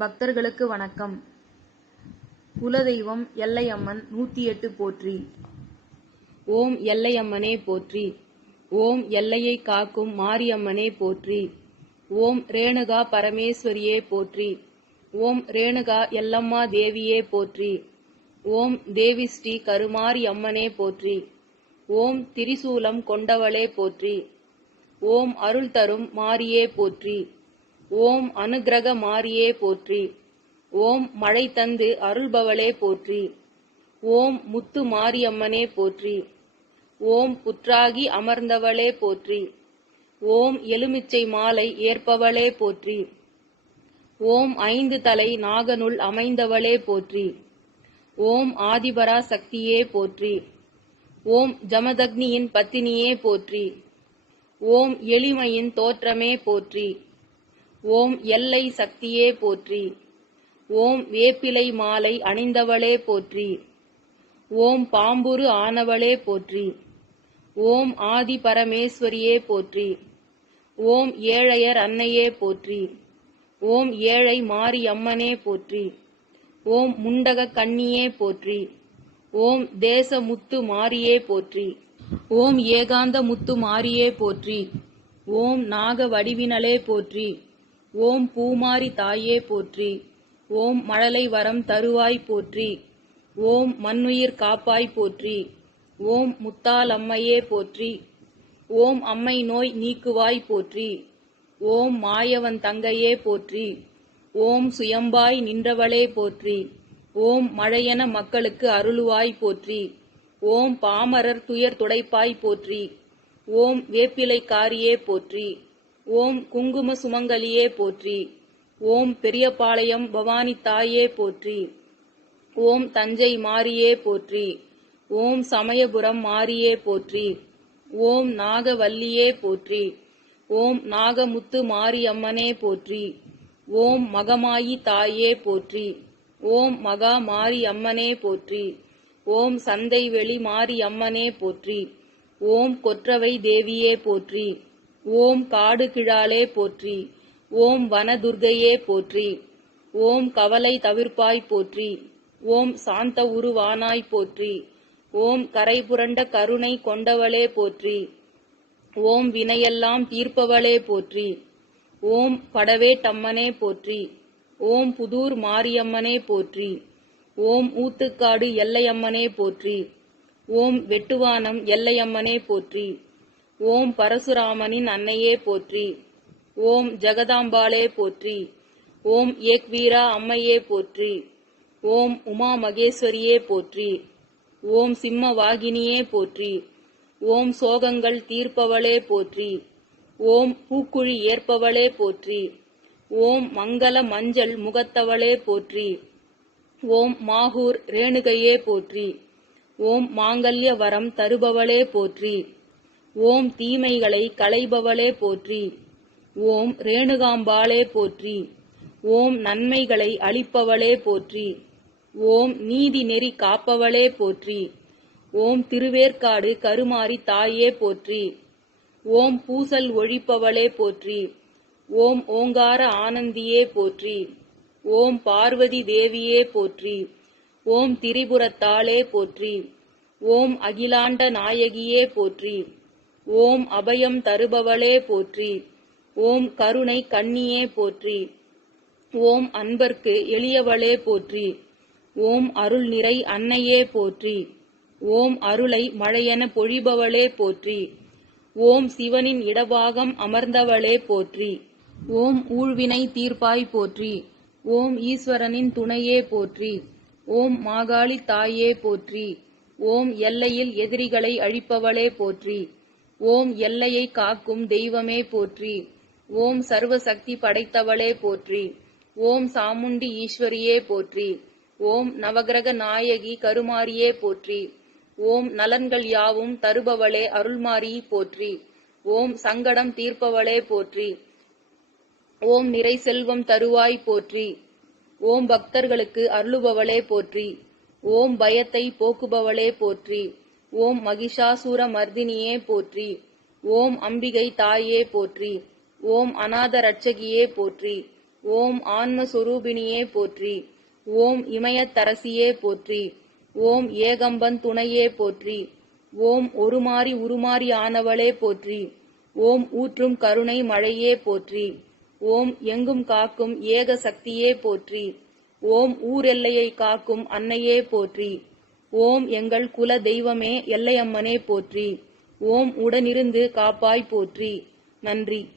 பக்தர்களுக்கு வணக்கம். குலதெய்வம் எல்லையம்மன் நூத்தி எட்டு போற்றி. ஓம் எல்லையம்மனே போற்றி. ஓம் எல்லையை காக்கும் மாரியம்மனே போற்றி. ஓம் ரேணுகா பரமேஸ்வரியே போற்றி. ஓம் ரேணுகா எல்லம்மா தேவியே போற்றி. ஓம் தேவி ஸ்ரீ கருமாரி அம்மனே போற்றி. ஓம் திரிசூலம் கொண்டவளே போற்றி. ஓம் அருள் தரும் மாரியே போற்றி. ஓம் அனுக்கிரக மாரியே போற்றி. ஓம் மழை தந்து அருள்பவளே போற்றி. ஓம் முத்து மாரியம்மனே போற்றி. ஓம் புற்றாகி அமர்ந்தவளே போற்றி. ஓம் எலுமிச்சை மாலை ஏற்பவளே போற்றி. ஓம் ஐந்து தலை நாகனுள் அமைந்தவளே போற்றி. ஓம் ஆதிபரா சக்தியே போற்றி. ஓம் ஜமதக்னியின் பத்தினியே போற்றி. ஓம் எளிமையின் தோற்றமே போற்றி. ஓம் எல்லை சக்தியே போற்றி. ஓம் வேப்பிலை மாலை அணிந்தவளே போற்றி. ஓம் பாம்புரு ஆனவளே போற்றி. ஓம் ஆதி பரமேஸ்வரியே போற்றி. ஓம் ஏழையர் அன்னையே போற்றி. ஓம் ஏழை மாரியம்மனே போற்றி. ஓம் முண்டக கன்னியே போற்றி. ஓம் தேச முத்து மாரியே போற்றி. ஓம் ஏகாந்த முத்து மாரியே போற்றி. ஓம் நாக வடிவினலே போற்றி. ஓம் பூமாரி தாயே போற்றி. ஓம் மழலை வரம் தருவாய் போற்றி. ஓம் மண்ணுயிர் காப்பாய் போற்றி. ஓம் முத்தாலம்மையே போற்றி. ஓம் அம்மை நோய் நீக்குவாய் போற்றி. ஓம் மாயவன் தங்கையே போற்றி. ஓம் சுயம்பாய் நின்றவளே போற்றி. ஓம் மழையென மக்களுக்கு அருளுவாய் போற்றி. ஓம் பாமரர் துயர் துடைப்பாய் போற்றி. ஓம் வேப்பிலைக்காரியே போற்றி. ஓம் குங்கும சுமங்கலியே போற்றி. ஓம் பெரியபாளையம் பவானி தாயே போற்றி. ஓம் தஞ்சை மாரியே போற்றி. ஓம் சமயபுரம் மாரியே போற்றி. ஓம் நாகவல்லியே போற்றி. ஓம் நாகமுத்து மாரியம்மனே போற்றி. ஓம் மகமாயி தாயே போற்றி. ஓம் மகா மாரியம்மனே போற்றி. ஓம் சந்தைவெளி மாரியம்மனே போற்றி. ஓம் கொற்றவை தேவியே போற்றி. ஓம் காடு கிழாலே போற்றி ஓம் வனதுர்கையே போற்றி ஓம் கவலை தவிர்ப்பாய் போற்றி ஓம் சாந்த உருவானாய் போற்றி ஓம் கரை புரண்ட கருணை கொண்டவளே போற்றி ஓம் வினையெல்லாம் தீர்ப்பவளே போற்றி ஓம் படவேட்டம்மனே போற்றி ஓம் புதூர் மாரியம்மனே போற்றி ஓம் ஊத்துக்காடு எல்லையம்மனே போற்றி ஓம் வெட்டுவானம் எல்லையம்மனே போற்றி ஓம் பரசுராமனின் அன்னையே போற்றி. ஓம் ஜெகதாம்பாளே போற்றி. ஓம் ஏக்வீரா அம்மையே போற்றி. ஓம் உமா மகேஸ்வரியே போற்றி. ஓம் சிம்ம வாகினியே போற்றி. ஓம் சோகங்கள் தீர்ப்பவளே போற்றி. ஓம் பூக்குழி ஏற்பவளே போற்றி. ஓம் மங்கள மஞ்சள் முகத்தவளே போற்றி. ஓம் மாகூர் ரேணுகையே போற்றி. ஓம் மாங்கல்ய வரம் தருபவளே போற்றி. ஓம் தீமைகளை களைபவளே போற்றி. ஓம் ரேணுகாம்பாளே போற்றி. ஓம் நன்மைகளை அளிப்பவளே போற்றி. ஓம் நீதி நெறி காப்பவளே போற்றி. ஓம் திருவேற்காடு கருமாரி தாயே போற்றி. ஓம் பூசல் ஒழிப்பவளே போற்றி. ஓம் ஓங்கார ஆனந்தியே போற்றி. ஓம் பார்வதி தேவியே போற்றி. ஓம் திரிபுரத்தாளே போற்றி. ஓம் அகிலாண்ட நாயகியே போற்றி. ஓம் அபயம் தருபவளே போற்றி. ஓம் கருணை கண்ணியே போற்றி. ஓம் அன்பர்க்கு எளியவளே போற்றி. ஓம் அருள் நிறை அன்னையே போற்றி. ஓம் அருளை மழையென பொழிபவளே போற்றி. ஓம் சிவனின் இடபாகம் அமர்ந்தவளே போற்றி. ஓம் ஊழ்வினை தீர்ப்பாய் போற்றி. ஓம் ஈஸ்வரனின் துணையே போற்றி. ஓம் மாகாளி தாயே போற்றி. ஓம் எல்லையில் எதிரிகளை அழிப்பவளே போற்றி. ஓம் எல்லையை காக்கும் தெய்வமே போற்றி. ஓம் சர்வசக்தி படைத்தவளே போற்றி. ஓம் சாமுண்டி ஈஸ்வரியே போற்றி. ஓம் நவகிரக நாயகி கருமாரியே போற்றி. ஓம் நலன்கள் யாவும் தருபவளே அருள்மாரி போற்றி. ஓம் சங்கடம் தீர்ப்பவளே போற்றி. ஓம் நிறை செல்வம் தருவாய் போற்றி. ஓம் பக்தர்களுக்கு அருளுபவளே போற்றி. ஓம் பயத்தை போக்குபவளே போற்றி. ஓம் மகிஷாசூர மர்தினியே போற்றி. ஓம் அம்பிகை தாயே போற்றி. ஓம் அநாத ரட்சகியே போற்றி. ஓம் ஆன்மஸ்வரூபிணியே போற்றி. ஓம் இமயத்தரசியே போற்றி. ஓம் ஏகம்பன் துணையே போற்றி. ஓம் ஒருமாறி உருமாறி ஆனவளே போற்றி. ஓம் ஊற்றும் கருணை மழையே போற்றி. ஓம் எங்கும் காக்கும் ஏக சக்தியே போற்றி. ஓம் ஊரெல்லையை காக்கும் அன்னையே போற்றி. ஓம் எங்கள் குல தெய்வமே எல்லையம்மனே போற்றி. ஓம் உடனிருந்து காப்பாய் போற்றி. நன்றி.